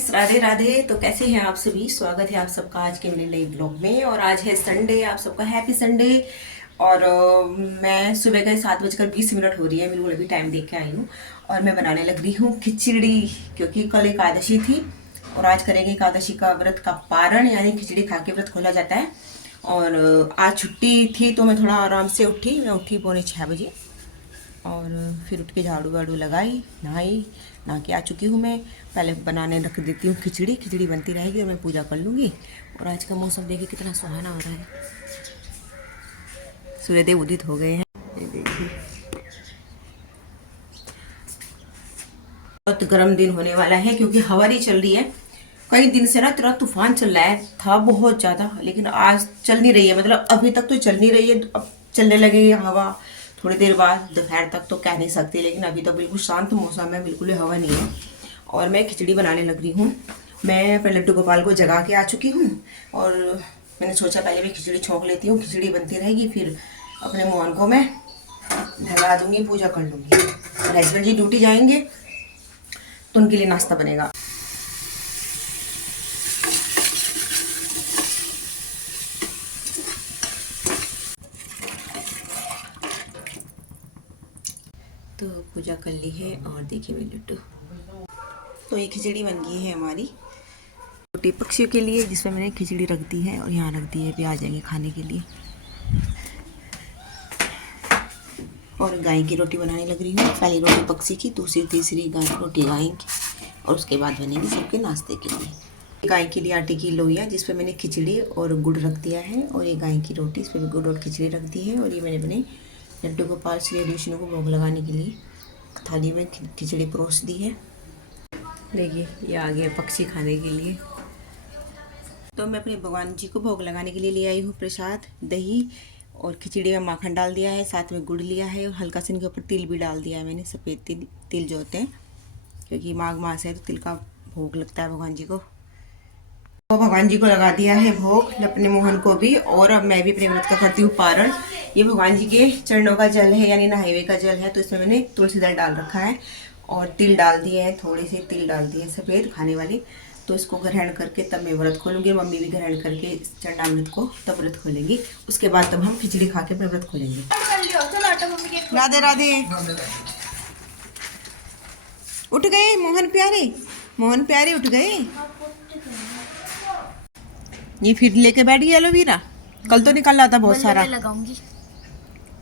Friends, Radhe Radhe. तो कैसे हैं आप सभी। स्वागत है आप सबका आज के मेरे नए ब्लॉग में। और आज है संडे, आप सबका हैप्पी संडे। और मैं सुबह का 7:20 हो रही है, बिल्कुल अभी टाइम देख के आई हूँ। और मैं बनाने लग रही हूँ खिचड़ी, क्योंकि कल एकादशी थी और आज करेंगे एकादशी का व्रत का पारण, यानी खिचड़ी खा के व्रत खोला जाता है। और आज छुट्टी थी तो मैं थोड़ा आराम से उठी। मैं उठी 6:45 और फिर उठ के झाड़ू वाड़ू लगाई, नहा के आ चुकी हूँ। मैं पहले बनाने रख देती हूँ खिचड़ी। खिचड़ी बनती रहेगी और मैं पूजा कर लूँगी। और आज का मौसम देखिए कितना सुहाना हो रहा है। सूर्यदेव उदित हो गए हैं, ये देखिए। बहुत गर्म दिन होने वाला है क्योंकि हवा नहीं चल रही है। कई दिन से ना तेरा तूफान चल रहा है, था बहुत ज़्यादा, लेकिन आज चल नहीं रही है। मतलब अभी तक तो चल नहीं रही है, अब चलने लगेगी हवा थोड़ी देर बाद। दोपहर तक तो कह नहीं सकती, लेकिन अभी तो बिल्कुल शांत मौसम है, बिल्कुल हवा नहीं है। और मैं खिचड़ी बनाने लग रही हूँ। मैं अपने लड्डू गोपाल को जगा के आ चुकी हूँ और मैंने सोचा पहले मैं खिचड़ी छोंक लेती हूँ, खिचड़ी बनती रहेगी, फिर अपने मोहन को मैं नहला दूँगी, पूजा कर लूँगी। और हस्बैंड जी ड्यूटी जाएंगे तो उनके लिए नाश्ता बनेगा। तो पूजा कर ली है और देखिए मेरी लड्डू। तो ये खिचड़ी बन गई है हमारी छोटे पक्षियों के लिए, जिसमें मैंने खिचड़ी रख दी है और यहाँ रख दी है, भी आ जाएंगे खाने के लिए। और गाय की रोटी बनाने लग रही हूँ। पहली रोटी पक्षी की, दूसरी तीसरी रोटी गाय की, और उसके बाद बनेगी सबके नाश्ते के लिए। गाय के लिए आटे की लोइयाँ, जिस पर मैंने खिचड़ी और गुड़ रख दिया है, और ये गाय की रोटी, इस पर भी गुड़ और खिचड़ी रख दी है। और ये मैंने अपने लड्डू गोपाल श्री विष्णु को भोग लगाने के लिए थाली में खिचड़ी परोस दी है। देखिए ये आ गया पक्षी खाने के लिए। तो मैं अपने भगवान जी को भोग लगाने के लिए ले आई हूँ प्रसाद, दही और खिचड़ी में माखन डाल दिया है, साथ में गुड़ लिया है और हल्का से इनके ऊपर तिल भी डाल दिया है मैंने, सफ़ेद तिल जो होते हैं, क्योंकि माघ मास है तो तिल का भोग लगता है भगवान जी को। तो भगवान जी को लगा दिया है भोग, अपने मोहन को भी, और अब मैं भी अपने व्रत का करती हूँ पारण। ये भगवान जी के चरणों का जल है, यानी नहावे का जल है, तो इसमें मैंने तुलसी दल डाल रखा है और तिल डाल दिए हैं, थोड़े से तिल डाल दिए सफ़ेद खाने वाले। तो इसको ग्रहण करके तब मैं व्रत खोलूँगी। मम्मी भी ग्रहण करके चरणामृत को तब व्रत खोलेंगी। उसके बाद तब हम खिचड़ी खा के अपने व्रत खोलेंगे। राधे राधे। उठ गए मोहन प्यारे, मोहन प्यारे उठ गए। ये फिर लेके बैठ गई एलोवेरा। कल तो निकल रहा था बहुत सारा। लगाऊंगी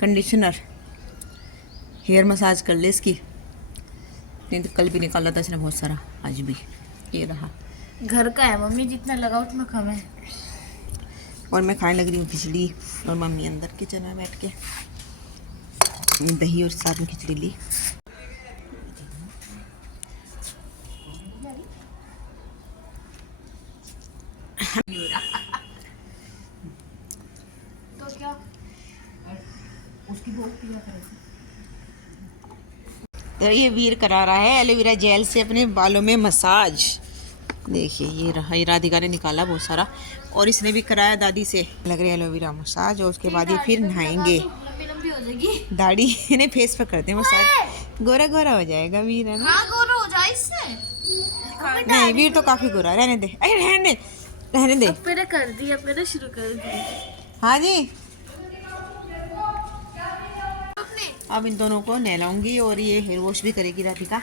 कंडीशनर, हेयर मसाज कर ले इसकी। नहीं तो कल भी निकल रहा था इसने बहुत सारा, आज भी ये रहा। घर का है मम्मी, जितना लगाओ उतना कम है। और मैं खाने लग रही हूँ खिचड़ी, और मम्मी अंदर किचन में बैठ के दही और साथ में खिचड़ी ली। तो क्या उसकी तो ये वीर करा रहा है एलोवेरा जेल से अपने बालों में मसाज। देखिए ये रहा, ये राधिका ने निकाला बहुत सारा, और इसने भी कराया दादी से लग रही है एलोवेरा मसाज। और उसके बाद ये फिर नहाएंगे। लंबी हो जाएगी दाढ़ी इन्हें फेस पर करते हैं मसाज, गोरा गोरा हो जाएगा वीर, है ना। हाँ, गोरा हो जाए इससे। नहीं वीर तो काफी गोरा, रहने दे, अरे रहने दे, रहने दे। मैंने कर दिया, मैंने शुरू कर दिया। हाँ जी, अब इन दोनों को नहलाऊंगी और ये हेयर वॉश भी करेगी राधिका।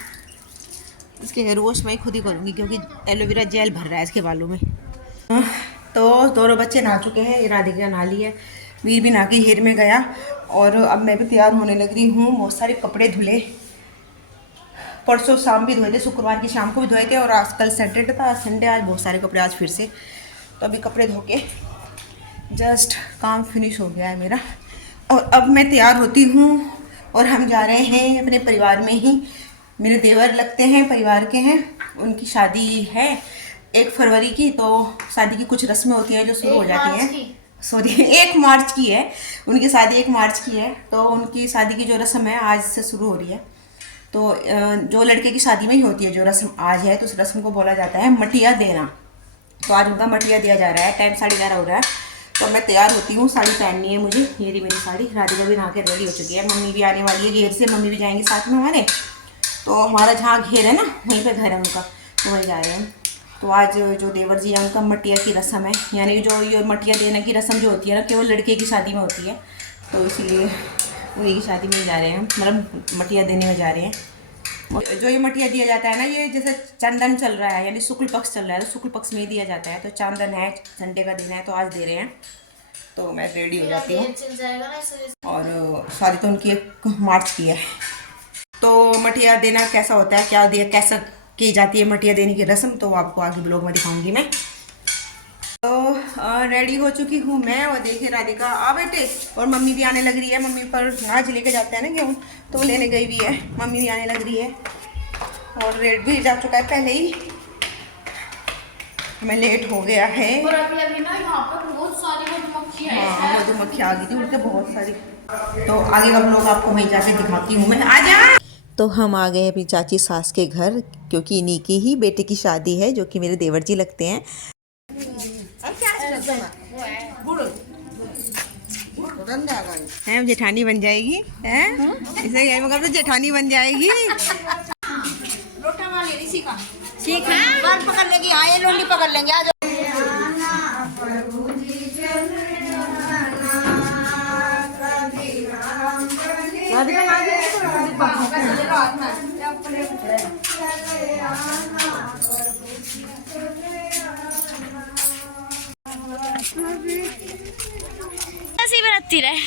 इसके हेयर वॉश मैं खुद ही करूँगी क्योंकि एलोवेरा जेल भर रहा है इसके बालों में। तो दोनों बच्चे नहा चुके हैं, ये राधिका नहा ली है, वीर भी नहा के हेयर में गया, और अब मैं भी तैयार होने लग रही हूँ। बहुत सारे कपड़े धुले, परसों शाम भी धोए थे, शुक्रवार की शाम को भी धोए थे, और आज कल सैटरडे था, आज संडे, आज बहुत सारे कपड़े आज फिर से। तो अभी कपड़े धो के जस्ट काम फिनिश हो गया है मेरा, और अब मैं तैयार होती हूँ और हम जा रहे हैं अपने परिवार में ही। मेरे देवर लगते हैं, परिवार के हैं, उनकी शादी है 1 फरवरी की। तो शादी की कुछ रस्में होती हैं जो शुरू हो जाती हैं, सॉरी 1 मार्च की है उनकी शादी, 1 मार्च की है। तो उनकी शादी की जो रस्म है आज से शुरू हो रही है। तो जो लड़के की शादी में ही होती है जो रस्म आज है, तो उस रस्म को बोला जाता है मटिया देना। तो आज उनका मटिया दिया जा रहा है, टाइम 11:30 हो रहा है। तो मैं तैयार होती हूँ, साड़ी पहननी है मुझे, ये रही मेरी साड़ी। राधिका भी नहा के रेडी हो चुकी है, मम्मी भी आने वाली है घेर से, मम्मी भी जाएंगी साथ में हमारे। तो हमारा जहाँ घेर है ना, वहीं पे घर है उनका, तो वहीं जा रहे हैं। तो आज जो देवर जी हैं उनका मटिया की रस्म है, यानी जो ये मटिया देने की रस्म जो होती है ना केवल लड़के की शादी में होती है, तो इसलिए उन्हीं की शादी में जा रहे हैं, मतलब मटिया देने में जा रहे हैं। जो ये मटिया दिया जाता है ना, ये जैसे चंदन चल रहा है, यानी शुक्ल पक्ष चल रहा है, तो शुक्ल पक्ष में ही दिया जाता है। तो चांदन है, संडे का दिन है, तो आज दे रहे हैं। तो मैं रेडी हो जाती हूँ, और शादी तो उनकी 1 मार्च की है। तो मटिया देना कैसा होता है, क्या दिया, कैसा की जाती है मटिया देने की रस्म, तो आपको आगे ब्लॉग में दिखाऊंगी मैं। तो रेडी हो चुकी हूँ मैं, और देखिए राधिका आ बेटे, और मम्मी भी आने लग रही है। मम्मी पर आज लेके जाते हैं ना गेहूँ, तो वो लेने गई भी है। मम्मी भी आने लग रही है, और रेड भी जा चुका है पहले ही, हमें लेट हो गया है। और अभी ना यहाँ पर बहुत सारी मधुमक्खियाँ हैं। हाँ, मधुमक्खी आ गई थी उनके बहुत सारी। तो आगे का ब्लॉग आपको वहीं जाके दिखाती हूँ मैं। आ जा। तो हम आ गए अपनी चाची सास के घर, क्योंकि इन्हीं की ही बेटे की शादी है, जो कि मेरे देवर जी लगते हैं। हैं जेठानी बन जाएगी, हैं इसे यही मगर तो जेठानी बन जाएगी। ठीक है, बाल पकड़ लेगी। हाँ, ये लोंडी पकड़ लेंगे। आ जाओ। ऐसे ही बरतती रहे।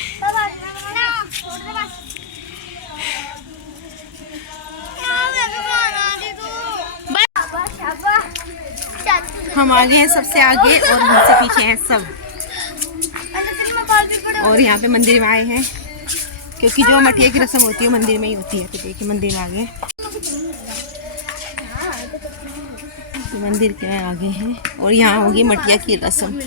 हम आगे हैं सबसे आगे, और हमसे पीछे हैं सब। और यहाँ पे मंदिर में आए हैं, क्योंकि जो मटिया की रस्म होती है मंदिर में ही होती है। तो देखिए मंदिर में आगे, मंदिर के आगे हैं, और यहाँ होगी मटिया की रस्म।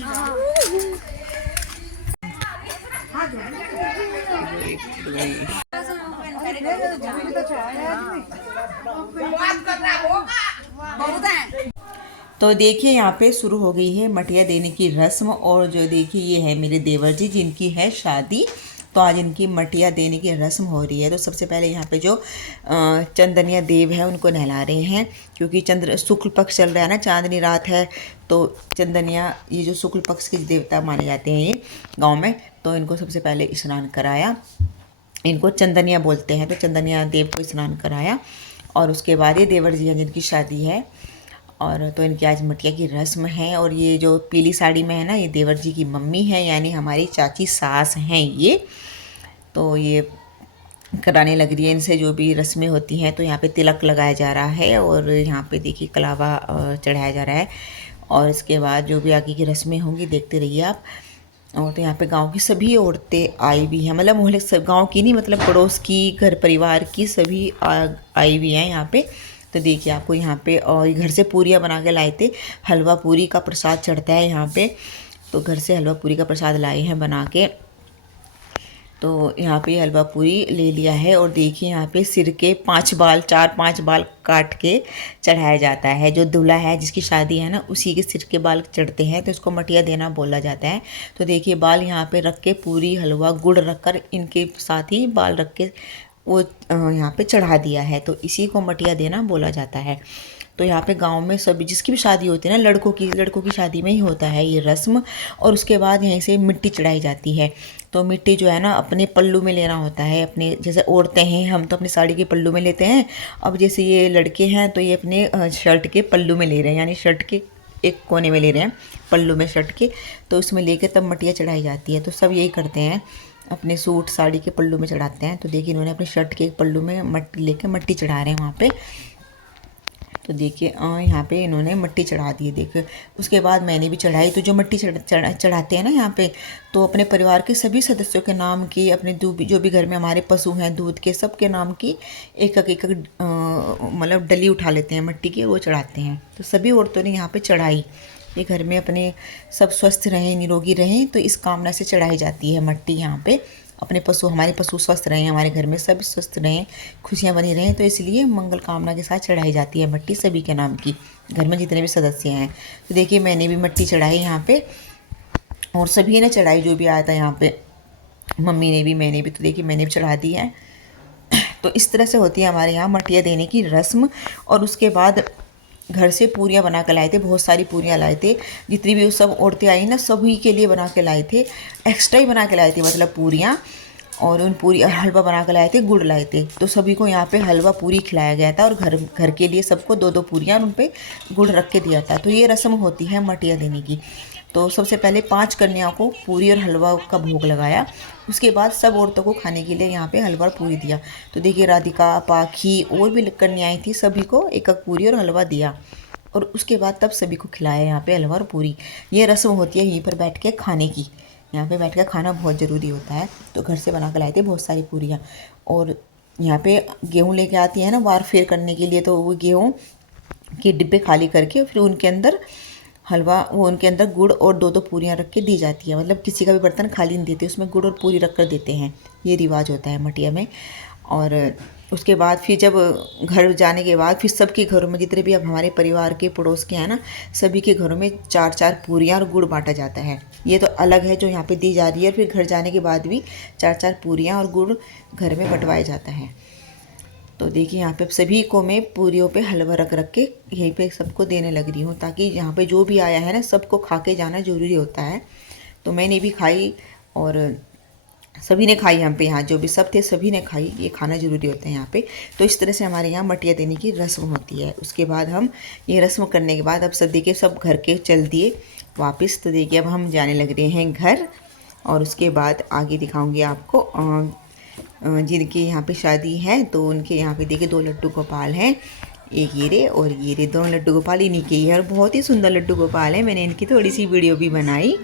तो देखिए यहाँ पे शुरू हो गई है मटिया देने की रस्म, और जो देखिए ये है मेरे देवर जी जिनकी है शादी। तो आज इनकी मटिया देने की रस्म हो रही है। तो सबसे पहले यहाँ पे जो चंदनिया देव है उनको नहला रहे हैं, क्योंकि चंद्र शुक्ल पक्ष चल रहा है ना, चांदनी रात है। तो चंदनिया, ये जो शुक्ल पक्ष के देवता माने जाते हैं ये गाँव में, तो इनको सबसे पहले स्नान कराया। इनको चंदनिया बोलते हैं, तो चंदनिया देव को स्नान कराया। और उसके बाद ये देवर जी हैं जिनकी शादी है, और तो इनकी आज मटिया की रस्म है। और ये जो पीली साड़ी में है ना, ये देवर जी की मम्मी है, यानी हमारी चाची सास हैं ये। तो ये कराने लग रही है इनसे जो भी रस्में होती हैं। तो यहाँ पे तिलक लगाया जा रहा है, और यहाँ पे देखिए कलावा चढ़ाया जा रहा है। और इसके बाद जो भी आगे की रस्में होंगी देखते रहिए आप। और तो यहाँ पे गांव की सभी औरतें आई भी हैं, मतलब मोहल्ले सब, गांव की नहीं, मतलब पड़ोस की, घर परिवार की सभी आई भी हैं यहाँ पे। तो देखिए आपको यहाँ पे, और घर से पूरियाँ बना के लाए थे। हलवा पूरी का प्रसाद चढ़ता है यहाँ पे, तो घर से हलवा पूरी का प्रसाद लाए हैं बना के। तो यहाँ पे हलवा पूरी ले लिया है, और देखिए यहाँ पे सिर के 5 बाल, 4-5 बाल काट के चढ़ाया जाता है। जो दूल्हा है जिसकी शादी है ना, उसी के सिर के बाल चढ़ते हैं, तो इसको मटिया देना बोला जाता है। तो देखिए बाल यहाँ पे रख के, पूरी हलवा गुड़ रख कर इनके साथ ही बाल रख के वो यहाँ पे चढ़ा दिया है, तो इसी को मटिया देना बोला जाता है। तो यहाँ पे गांव में सभी जिसकी भी शादी होती है ना, लड़कों की शादी में ही होता है ये रस्म। और उसके बाद यहीं से मिट्टी चढ़ाई जाती है। तो मिट्टी जो है ना अपने पल्लू में लेना होता है, अपने जैसे औरतें हैं हम तो अपनी साड़ी के पल्लू में लेते हैं। अब जैसे ये लड़के हैं तो ये अपने शर्ट के पल्लू में ले रहे हैं, यानी शर्ट के एक कोने में ले रहे हैं पल्लू में शर्ट के। तो उसमें लेके तब मटिया चढ़ाई जाती है। तो सब यही करते हैं, अपने सूट साड़ी के पल्लू में चढ़ाते हैं। तो देखिए इन्होंने अपने शर्ट के पल्लू में मट्टी लेके मट्टी चढ़ा रहे हैं वहाँ पे। तो देखिए यहाँ पे इन्होंने मट्टी चढ़ा दी है। देखिए उसके बाद मैंने भी चढ़ाई। तो जो मट्टी चढ़ाते हैं ना यहाँ पे, तो अपने परिवार के सभी सदस्यों के नाम की, अपने जो भी घर में हमारे पशु हैं दूध के, सब के नाम की एक मतलब डली उठा लेते हैं मट्टी की, वो चढ़ाते हैं। तो सभी औरतों ने यहाँ पे चढ़ाई। ये घर में अपने सब स्वस्थ रहें, निरोगी रहें, तो इस कामना से चढ़ाई जाती है मट्टी यहाँ पे। अपने पशु, हमारे पशु स्वस्थ रहें, हमारे घर में सब स्वस्थ रहें, खुशियाँ बनी रहें, तो इसलिए मंगल कामना के साथ चढ़ाई जाती है मट्टी सभी के नाम की, घर में जितने भी सदस्य हैं। तो देखिए मैंने भी मट्टी चढ़ाई यहाँ पे, और सभी ने चढ़ाई जो भी आया था यहाँ पे, मम्मी ने भी, मैंने भी। तो देखिए मैंने भी चढ़ा दी है। तो इस तरह से होती है हमारे यहाँ मटिया देने की रस्म। और उसके बाद घर से पूरियाँ बना के लाए थे, बहुत सारी पूरियाँ लाए थे। जितनी भी सब औरतें आई ना सभी के लिए बना के लाए थे, एक्स्ट्रा ही बना के लाए थे मतलब पूरियाँ। और उन पूरी हलवा बना के लाए थे, गुड़ लाए थे। तो सभी को यहाँ पे हलवा पूरी खिलाया गया था और घर घर के लिए सबको 2-2 पूरियाँ और उन पे गुड़ रख के दिया था। तो ये रस्म होती है मटिया देने की। तो सबसे पहले 5 कन्याओं को पूरी और हलवा का भोग लगाया। उसके बाद सब औरतों को खाने के लिए यहाँ पे हलवा और पूरी दिया। तो देखिए राधिका, पाखी और भी कन्याएं थी, सभी को एक एक पूरी और हलवा दिया। और उसके बाद तब सभी को खिलाया यहाँ पे हलवा और पूरी। ये रस्म होती है यहीं पर बैठ के खाने की। यहाँ पे बैठ कर खाना बहुत ज़रूरी होता है। तो घर से बना कर लाए थे बहुत सारी पूरियाँ। और यहाँ पे गेहूँ लेके आती है ना वार फेर करने के लिए, तो वो गेहूँ के डिब्बे खाली करके फिर उनके अंदर हलवा, वो उनके अंदर गुड़ और 2-2 पूरियाँ रख के दी जाती है। मतलब किसी का भी बर्तन खाली नहीं देते, उसमें गुड़ और पूरी रख कर देते हैं। ये रिवाज होता है मटिया में। और उसके बाद फिर जब घर जाने के बाद फिर सबके घरों में, जितने भी अब हमारे परिवार के पड़ोस के हैं ना, सभी के घरों में 4-4 पूरियाँ और गुड़ बांटा जाता है। ये तो अलग है जो यहाँ पे दी जा रही है। फिर घर जाने के बाद भी 4-4 पूरियाँ और गुड़ घर में बंटवाया जाता है। तो देखिए यहाँ पे सभी को मैं पूरियों पे हलवा रख रख के यहीं पे सबको देने लग रही हूँ, ताकि यहाँ पे जो भी आया है ना सबको खा के जाना ज़रूरी होता है। तो मैंने भी खाई और सभी ने खाई। यहाँ पे यहाँ जो भी सब थे सभी ने खाई। ये खाना ज़रूरी होता है यहाँ पे। तो इस तरह से हमारे यहाँ मटिया देने की रस्म होती है। उसके बाद हम ये रस्म करने के बाद अब सब देखिए सब घर के चल दिए वापस। तो देखिए अब हम जाने लग रहे हैं घर। और उसके बाद आगे दिखाऊंगी आपको जिनके यहाँ पे शादी है तो उनके यहाँ पे देखिए 2 लड्डू गोपाल हैं, एक ये रे और ये रे। 2 लड्डू गोपाल इन्हीं के ही है और बहुत ही सुंदर लड्डू गोपाल है। मैंने इनकी थोड़ी सी वीडियो भी बनाई।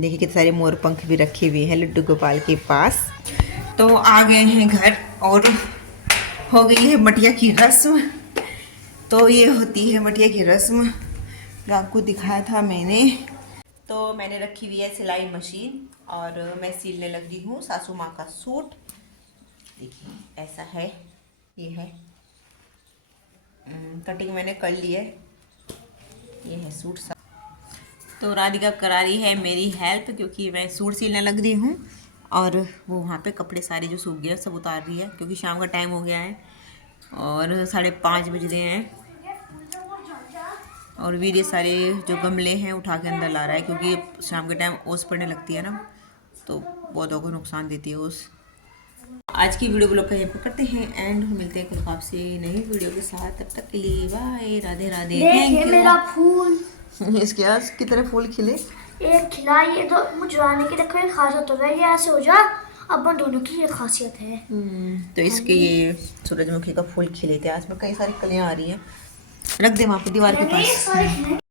देखिए कितने सारे मोर पंख भी रखे हुए हैं लड्डू गोपाल के पास। तो आ गए हैं घर और हो गई है मटिया की रस्म। तो ये होती है मटिया की रस्म जो आपको दिखाया था मैंने। तो मैंने रखी हुई है सिलाई मशीन और मैं सिलने लग रही हूँ सासू माँ का सूट। देखिए ऐसा है, ये है कटिंग मैंने कर ली है। ये है सूट। तो राधिका करा रही है मेरी हेल्प, क्योंकि मैं सूट सिलने लग रही हूँ और वो वहाँ पे कपड़े सारे जो सूख गए सब उतार रही है, क्योंकि शाम का टाइम हो गया है और 5:30 बज रहे हैं। और वीर ये सारे जो गमले हैं उठा के अंदर ला रहा है, क्योंकि शाम के टाइम ओस पड़ने लगती है ना, तो पौधों को नुकसान देती है ओस। आज की वीडियो ब्लॉग का यहीं पर करते हैं एंड मिलते हैं कल आपसे नई वीडियो के साथ। तब तक के लिए बाय, राधे राधे। देखिए मेरा फूल इसके आज कितने फूल खिले। एक खिला, ये तो मुझवाने की रखने की खासियत हो है, ये ऐसे हो जा। अब दोनों की ये खासियत है। तो इसके ये सूरजमुखी का फूल खिले थे। आज में कई सारी कलियां आ रही हैं। रख दे वहाँ पे दीवार के पास।